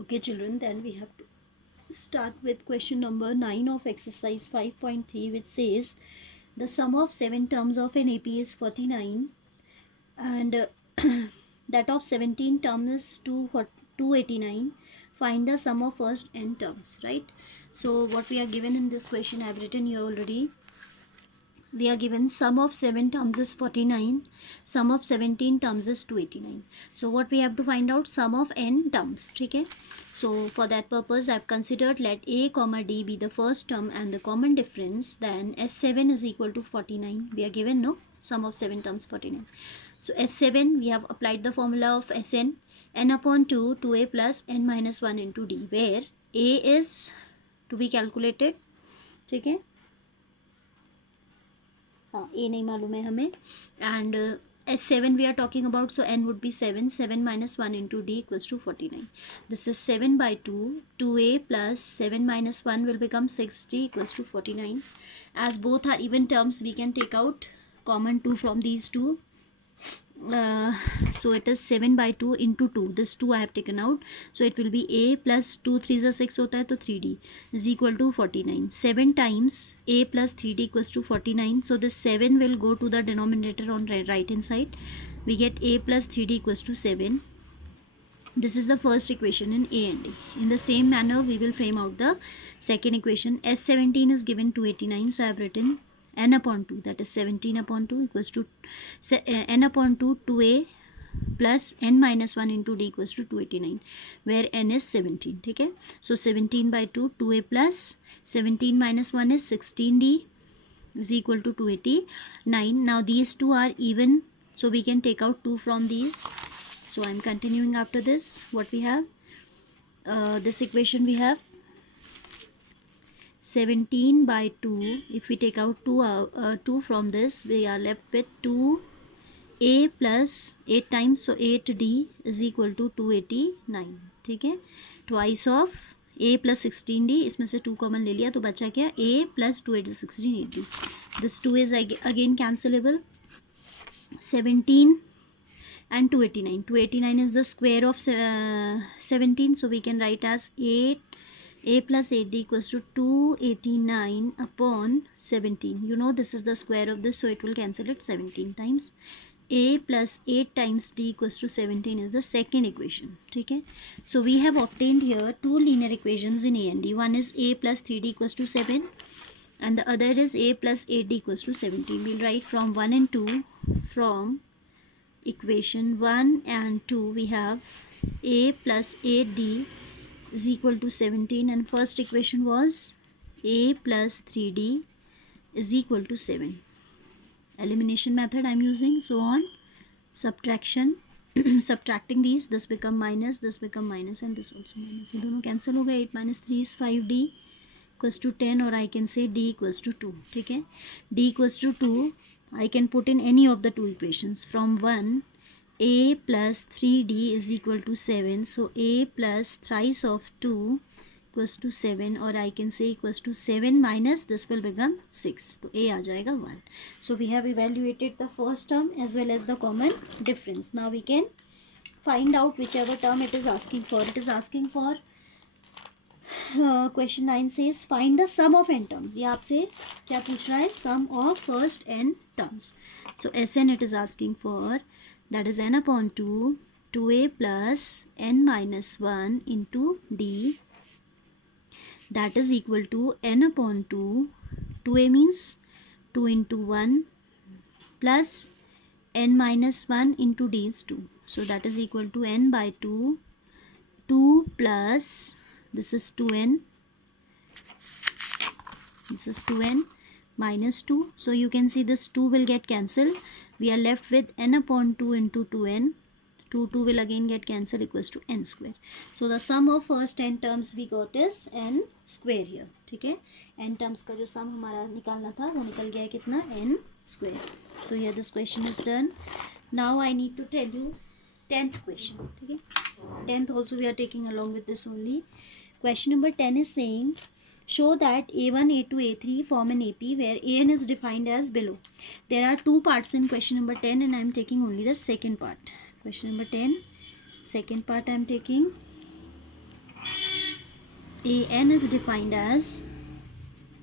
Okay children, then we have to start with question number 9 of exercise 5.3, which says the sum of 7 terms of an AP is 49 and that of 17 terms is 289. Find the sum of first n terms, right? So what we are given in this question I have written here already. We are given sum of 7 terms is 49, sum of 17 terms is 289. So what we have to find out? Sum of n terms. Okay, so for that purpose I've considered let a comma d be the first term and the common difference. Then s7 is equal to 49. We are given no sum of 7 terms 49. So s7 we have applied the formula of Sn, n upon 2 2a plus n minus 1 into d, where a is to be calculated. ठीक है, हाँ ए नहीं मालूम है हमें. And S7 we are talking about, so n would be 7. 7 minus 1 into d equals to 49. This is 7 by 2. 2a plus 7 minus 1 will become 6d equals to 49. As both are even terms, we can take out common 2 from these two. So it is 7 by 2 into 2. This 2 I have taken out. So it will be a plus 2 3 6 होता है तो 3d is equal to 49. 7 times a plus 3d equals to 49. So this 7 will go to the denominator on right hand side. We get a plus 3d equals to 7. This is the first equation in A and D. In the same manner, we will frame out the second equation. S17 is given 289. So I have written n upon 2, that is 17 upon 2 equals to n upon 2 2a plus n minus 1 into d equals to 289, where n is 17. Okay, so 17 by 2 2a plus 17 minus 1 is 16d is equal to 289. Now these two are even, so we can take out 2 from these. So I'm continuing after this. What we have, this equation we have 17 by 2. If we take out 2 from this, we are left with 2a plus 8 times, so 8d is equal to 289. ठीक है, twice of a plus 16d, इसमें से 2 common ले लिया तो बचा क्या, a plus 2 8 is 16 8d. This 2 is again cancelable. 17 and 289. 289 is the square of 17, so we can write as 8 a plus 8d equals to 289 upon 17. You know this is the square of this, so it will cancel it 17 times. A plus 8 times d equals to 17 is the second equation. Okay, so we have obtained here two linear equations in A and D. One is a plus 3d equals to 7 and the other is a plus 8d equals to 17. We'll write from 1 and 2. From equation 1 and 2 we have a plus 8d is equal to 17, and first equation was a plus 3d is equal to 7. Elimination method I am using. So on subtraction subtracting these, this become minus, this become minus, and this also minus. ये दोनों cancel हो गए. 8 minus 3 is 5d equals to 10, or I can say d equals to 2. ठीक है, d equals to 2 I can put in any of the two equations. From 1, a plus 3d is equal to 7. So a plus thrice of 2 equals to 7, or I can say equals to 7 minus this will become 6. So a आ जाएगा 1. So we have evaluated the first term as well as the common difference. Now we can find out whichever term it is asking for. It is asking for question 9 says find the sum of n terms. ये आपसे क्या पूछ रहा है? Sum of first n terms. So Sn it is asking for, that is n upon 2 2a plus n minus 1 into d, that is equal to n upon 2. 2a means 2 into 1 plus n minus 1 into d is 2. So that is equal to n by 2. 2 plus, this is 2n, this is 2n minus 2. So you can see this 2 will get cancelled. We are left with n upon 2 into 2n. 2 will again get cancelled, equals to n square. So the sum of first n terms we got is n square here. ठीक है, n terms का जो sum हमारा निकालना था वो निकल गया है कितना, n square. So here this question is done. Now I need to tell you 10th question. ठीक है, 10th also we are taking along with this only. Question number 10 is saying show that A1, A2, A3 form an AP where An is defined as below. There are two parts in question number 10 and I am taking only the second part. Question number 10, second part I am taking. an is defined as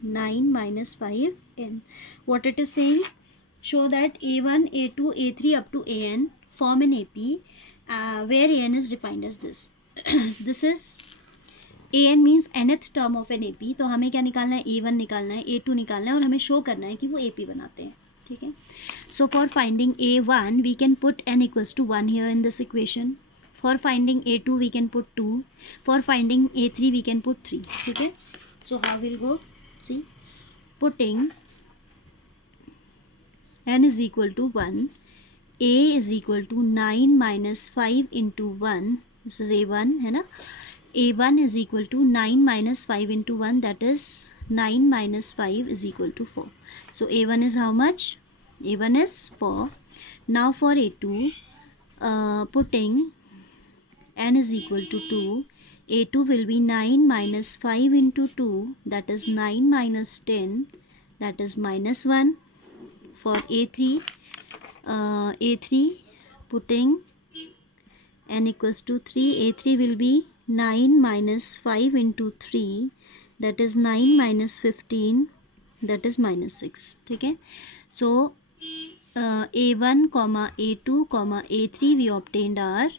9 minus 5n. What it is saying? Show that a1, a2, a3 up to an form an AP where an is defined as this. This is an means nth term of an AP. तो हमें क्या निकालना है? a1 निकालना है, a2 निकालना है और हमें शो करना है कि वो AP बनाते हैं. ठीक है. So for finding a1 we can put n equals to 1 here in this equation. For finding a2 we can put 2. For finding a3 we can put 3. ठीक है. So how we'll go? See, putting n is equal to 1, a is equal to 9 minus 5 into 1. This is a1 है ना. a1 is equal to 9 minus 5 into 1, that is 9 minus 5 is equal to 4. So a1 is how much? a1 is 4. Now for a2, putting n is equal to 2, a2 will be 9 minus 5 into 2, that is 9 minus 10, that is minus 1. For a3, putting n equals to 3, a3 will be 9 minus 5 into 3, that is 9 minus 15, that is minus 6. ठीक है. So a1 comma a2 comma a3 we obtained are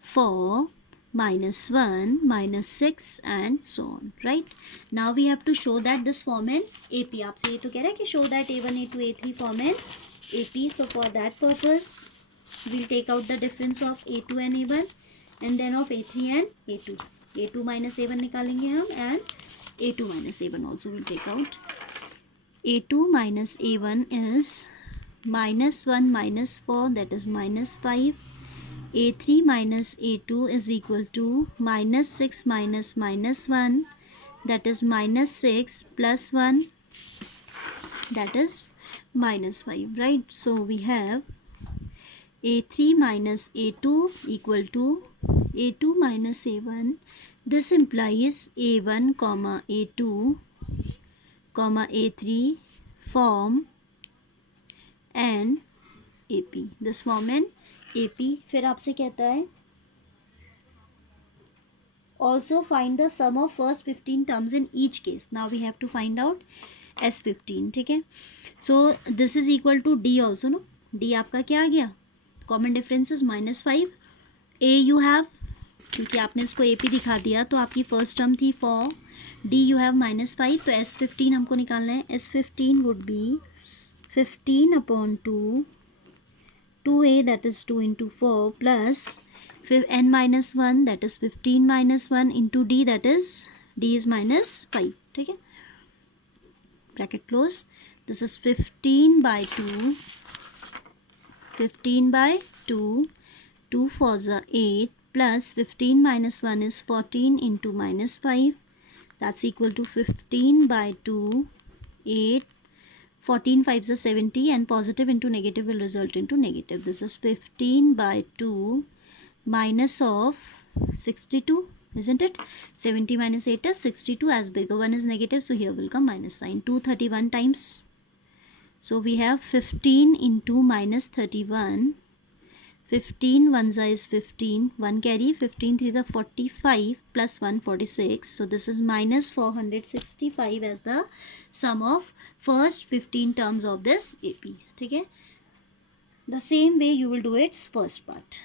4, minus 1, minus 6 and so on. Right. Now we have to show that this form an AP. आपसे ये तो कह रहा है कि show that a1, a2, a3 form an AP. So for that purpose we'll take out the difference of a2 and a1 and then of a3 and a2. a2 minus a1 निकालेंगे हम and a2 minus a1 also we'll take out. a2 minus a1 is minus 1 minus 4, that is minus 5. a3 minus a2 is equal to minus 6 minus minus 1, that is minus 6 plus 1, that is minus 5. Right. So we have a3 minus a2 equal to a2 minus a1. This implies a1 comma a2 comma a3 form an AP. This form an AP. फिर आपसे कहता है also find the sum of first 15 terms in each case. Now we have to find out S15. ठीक है. So this is equal to D also, no? D आपका क्या आ गया? Common difference is minus 5. A you have, क्योंकि आपने इसको AP दिखा दिया तो आपकी फर्स्ट टर्म थी 4. D you have minus 5. तो S15 हमको निकालना है. S15 would be 15 upon 2, 2a that is 2 into 4 plus n minus 1 that is 15 minus 1 into D, that is D is minus 5. ठीक है. Bracket close. This is 15 by 2. 15 by 2. 2 4s are 8 plus 15 minus 1 is 14 into minus 5. That's equal to 15 by 2, 8. 14 5s are 70 and positive into negative will result into negative. This is 15 by 2 minus of 62, isn't it? 70 minus 8 is 62. As bigger one is negative, so here will come minus sign. 231 times. So we have 15 into minus 31. 15 1 is 15. 1 carry. 15 3 is 45 plus 1 46. So this is minus 465 as the sum of first 15 terms of this AP. ठीक है. The same way you will do its first part.